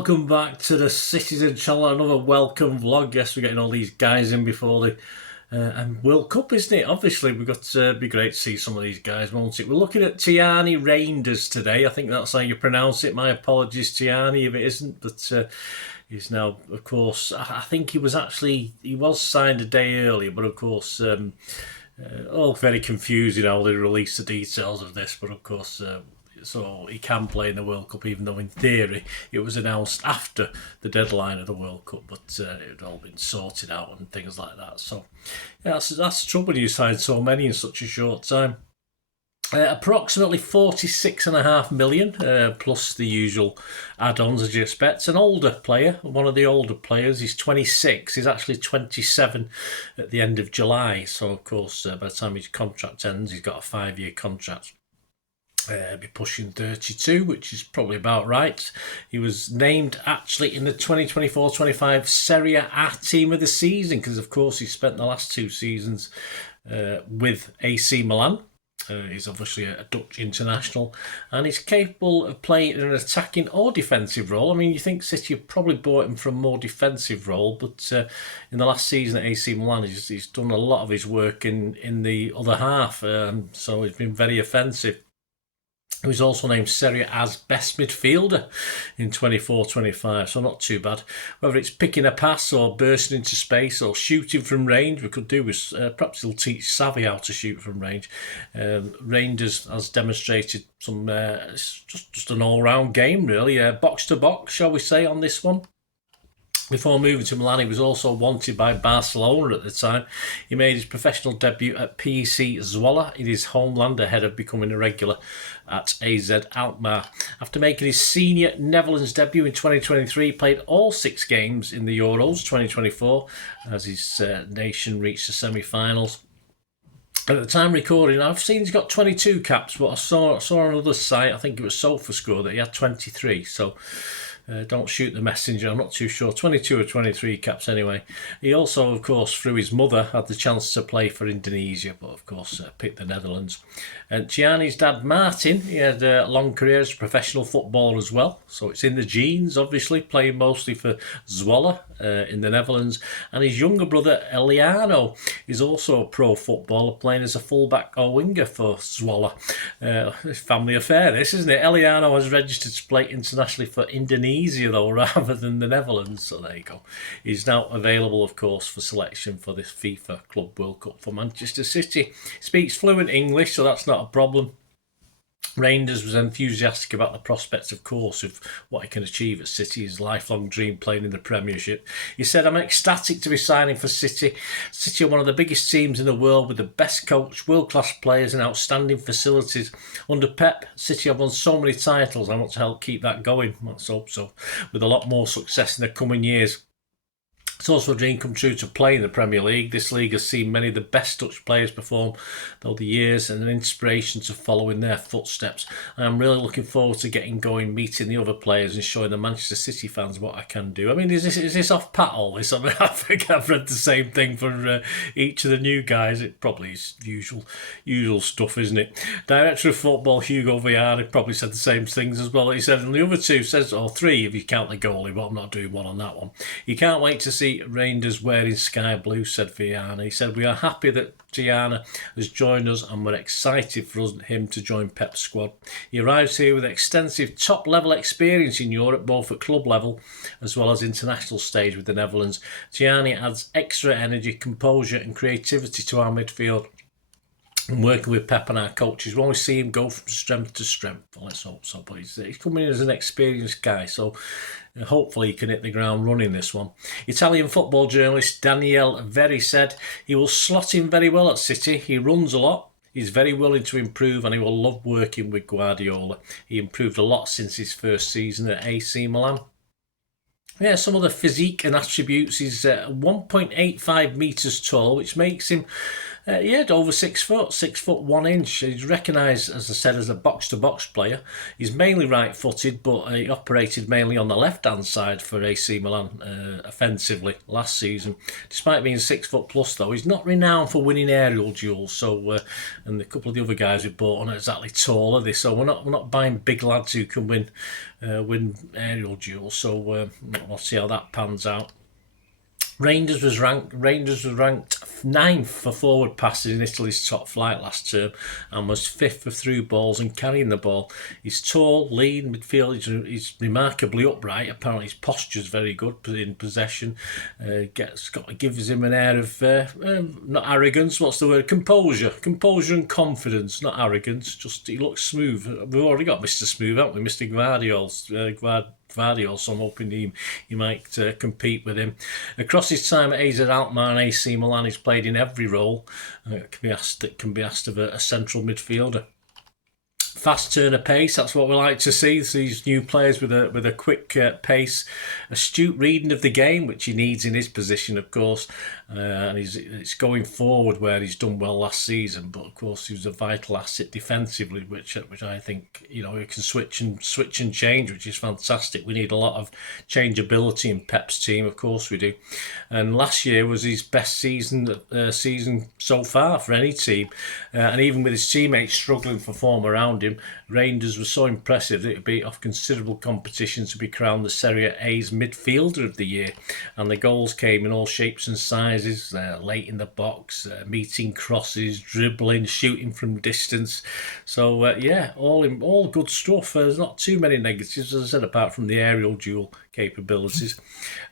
welcome back to the Citizen channel. Another welcome vlog. Yes, we're getting all these guys in before the World Cup, isn't it? Obviously, we've got to be great to see some of these guys, won't it? We're looking at Tijjani Reijnders today. I think that's how you pronounce it. My apologies, Tijjani, if it isn't, but he's now, of course, I think he was signed a day earlier, but of course, all very confusing how they released the details of this, but of course, so he can play in the World Cup, even though in theory it was announced after the deadline of the World Cup, but it had all been sorted out and things like that. So yeah, that's the trouble when you sign so many in such a short time. Approximately 46.5 million, plus the usual add-ons as you expect. An older player, one of the older players. He's 26. He's actually 27 at the end of July. So of course, by the time his contract ends, he's got a 5-year contract. Be pushing 32, which is probably about right. He was named actually in the 2024-25 Serie A team of the season because, of course, he spent the last 2 seasons with AC Milan. He's obviously a Dutch international and he's capable of playing in an attacking or defensive role. I mean, you think City have probably bought him for a more defensive role, but in the last season at AC Milan, he's done a lot of his work in the other half, so he's been very offensive. He was also named Serie A's best midfielder in 24-25, so not too bad. Whether it's picking a pass or bursting into space or shooting from range, we could do with perhaps he'll teach Savvy how to shoot from range. Reijnders has demonstrated some just an all-round game, really, box to box, shall we say, on this one. Before moving to Milan, he was also wanted by Barcelona at the time. He made his professional debut at PEC Zwolle in his homeland ahead of becoming a regular at AZ Alkmaar. After making his senior Netherlands debut in 2023, he played all 6 games in the Euros 2024 as his nation reached the semi-finals. At the time recording, I've seen he's got 22 caps, but I saw on another site, I think it was SofaScore, that he had 23. So don't shoot the messenger, I'm not too sure. 22 or 23 caps anyway. He also, of course, through his mother, had the chance to play for Indonesia, but of course picked the Netherlands. And Tijjani's dad, Martin, he had a long career as a professional footballer as well. So it's in the genes, obviously, playing mostly for Zwolle in the Netherlands. And his younger brother, Eliano, is also a pro footballer, playing as a fullback or winger for Zwolle. Family affair, this, isn't it? Eliano has registered to play internationally for Indonesia, though, rather than the Netherlands. So there you go. He's now available, of course, for selection for this FIFA Club World Cup for Manchester City. Speaks fluent English, so that's not a problem. Reijnders was enthusiastic about the prospects, of course, of what he can achieve at City, his lifelong dream playing in the Premiership. He said, "I'm ecstatic to be signing for City. City are one of the biggest teams in the world with the best coach, world-class players and outstanding facilities. Under Pep, City have won so many titles. I want to help keep that going. Let's hope so, with a lot more success in the coming years. It's also a dream come true to play in the Premier League. This league has seen many of the best Dutch players perform over the years and an inspiration to follow in their footsteps. I'm really looking forward to getting going, meeting the other players and showing the Manchester City fans what I can do." I mean, is this off pat, all this? I mean, I think I've read the same thing for each of the new guys. It probably is usual stuff, isn't it? Director of Football Hugo Viana probably said the same things as well. He said, and the other 2 says, or 3 if you count the goalie, but I'm not doing one on that one. He can't wait to see Reijnders wearing sky blue, said Viana. He said, "We are happy that Tijjani has joined us and we're excited for him to join Pep's squad. He arrives here with extensive top-level experience in Europe, both at club level as well as international stage with the Netherlands. Tijjani adds extra energy, composure and creativity to our midfield. And working with Pep and our coaches, we always see him go from strength to strength." Well, let's hope so. But he's coming in as an experienced guy, so hopefully he can hit the ground running this one. Italian football journalist Daniele Verri said, "He will slot in very well at City. He runs a lot. He's very willing to improve and he will love working with Guardiola. He improved a lot since his first season at AC Milan." Yeah, some of the physique and attributes. He's 1.85 metres tall, which makes him He had over 6 foot, 6 foot 1 inch. He's recognised, as I said, as a box-to-box player. He's mainly right-footed, but he operated mainly on the left-hand side for AC Milan offensively last season. Despite being 6 foot plus, though, he's not renowned for winning aerial duels. So, and a couple of the other guys we bought aren't exactly tall, are they? So we're not buying big lads who can win aerial duels. So we'll see how that pans out. Reijnders was ranked 9th for forward passes in Italy's top flight last term and was 5th for through balls and carrying the ball. He's tall, lean midfield. He's remarkably upright. Apparently his posture's very good in possession. Gives him an air of not arrogance. What's the word? Composure and confidence. Not arrogance. Just he looks smooth. We've already got Mr. Smooth, haven't we? Mr. Gvardiol, so I'm hoping he might compete with him. Across his time at AZ Alkmaar and AC Milan, he's played in every role that can be asked of a central midfielder. Fast turner pace, that's what we like to see. These new players with a quick pace, astute reading of the game, which he needs in his position, of course. And it's going forward where he's done well last season. But of course, he was a vital asset defensively, which I think he can switch and change, which is fantastic. We need a lot of changeability in Pep's team, of course we do. And last year was his best season so far for any team. And even with his teammates struggling for form around him, Reijnders was so impressive that it beat off considerable competition to be crowned the Serie A's midfielder of the year. And the goals came in all shapes and sizes, late in the box, meeting crosses, dribbling, shooting from distance. So all good stuff. There's not too many negatives, as I said, apart from the aerial duel capabilities.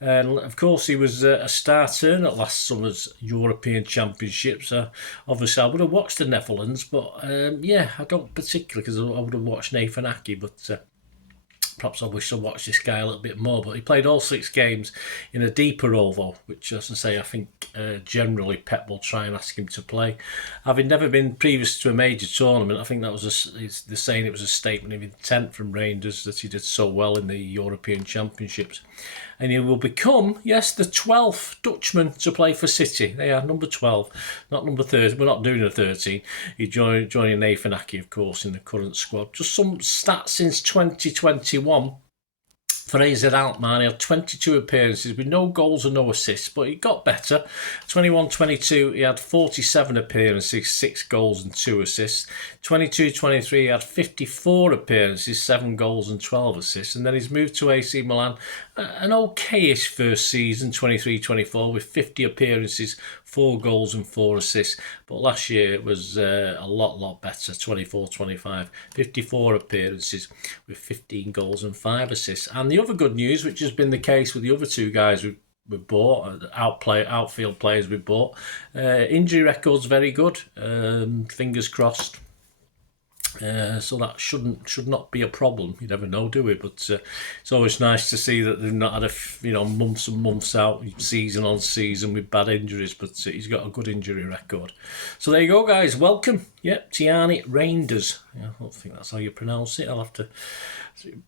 And of course he was a star turn at last summer's European Championships. Obviously I would have watched the Netherlands, but I don't particularly, because I would have watched Nathan Aki, but perhaps I wish I watched this guy a little bit more. But he played all 6 games in a deeper role, though, which, as I say, I think generally Pep will try and ask him to play. Having never been previous to a major tournament, I think that was they're saying it was a statement of intent from Reijnders that he did so well in the European Championships. And he will become, the 12th Dutchman to play for City. They are number 12, not number 13. We're not doing a 13. He's joining Nathan Aki, of course, in the current squad. Just some stats since 2021. For AZ Alkmaar, he had 22 appearances with no goals and no assists, but he got better. 21-22, he had 47 appearances, 6 goals and 2 assists. 22-23, he had 54 appearances, 7 goals and 12 assists. And then he's moved to AC Milan, an okayish first season, 23-24, with 50 appearances, 4 goals and 4 assists. But last year it was a lot better, 24-25, 54 appearances with 15 goals and 5 assists. And the other good news, which has been the case with the other 2 guys we bought, outfield players we bought, injury record's very good, fingers crossed. So that should not be a problem. You never know, do we? But it's always nice to see that they've not had months and months out, season on season with bad injuries. But he's got a good injury record. So there you go, guys. Welcome. Yep, Tijjani Reijnders. I don't think that's how you pronounce it. I'll have to.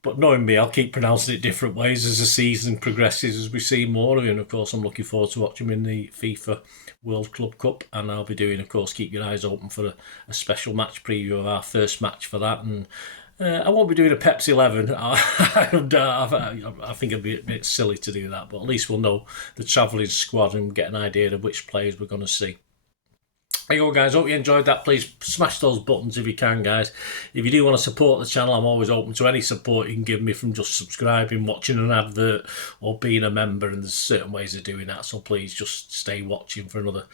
But knowing me, I'll keep pronouncing it different ways as the season progresses, as we see more of him. Of course, I'm looking forward to watching him in the FIFA World Club Cup, and I'll be doing, of course, keep your eyes open for a special match preview of our first match for that. And I won't be doing a Pepsi 11. I think it'd be a bit silly to do that, but at least we'll know the travelling squad and get an idea of which players we're going to see. There you go, guys. Hope you enjoyed that. Please smash those buttons if you can, guys. If you do want to support the channel, I'm always open to any support you can give me, from just subscribing, watching an advert, or being a member. And there's certain ways of doing that. So please just stay watching for another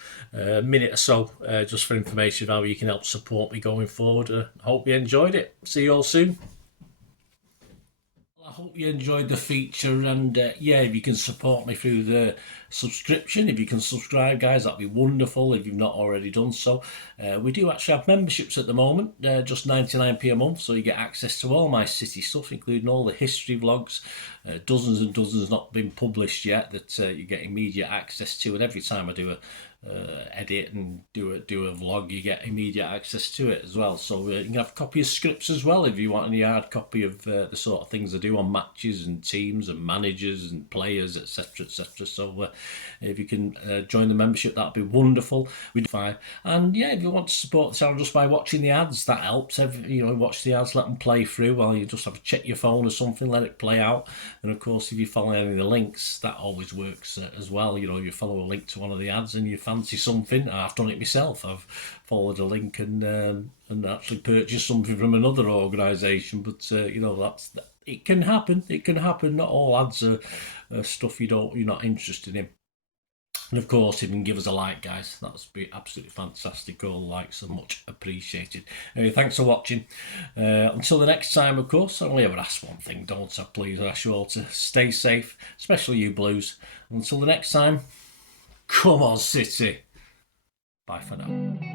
minute or so, just for information of how you can help support me going forward. Hope you enjoyed it. See you all soon. I hope you enjoyed the feature, and if you can support me through the subscription, if you can subscribe, guys, that'd be wonderful if you've not already done so. We do actually have memberships at the moment, just 99p a month, so you get access to all my City stuff, including all the history vlogs, dozens and dozens not been published yet, that you get immediate access to. And every time I do edit and do a vlog, you get immediate access to it as well. So you can have a copy of scripts as well if you want any hard copy of the sort of things I do on matches and teams and managers and players, etc, etc. So if you can join the membership, that'd be wonderful. We'd fine. And yeah, if you want to support the channel just by watching the ads, that helps. Watch the ads, let them play through while you just have to check your phone or something, let it play out. And of course, if you follow any of the links, that always works as well. If you follow a link to one of the ads and you fancy something, I've done it myself. I've followed a link and actually purchased something from another organisation. But it can happen. It can happen. Not all ads are stuff you're not interested in. And of course, if you can give us a like, guys, that would be absolutely fantastic. All the likes are much appreciated. Anyway, thanks for watching. Until the next time, of course, I only ever ask one thing, don't I? Please, I ask you all to stay safe, especially you Blues. Until the next time, come on, City. Bye for now.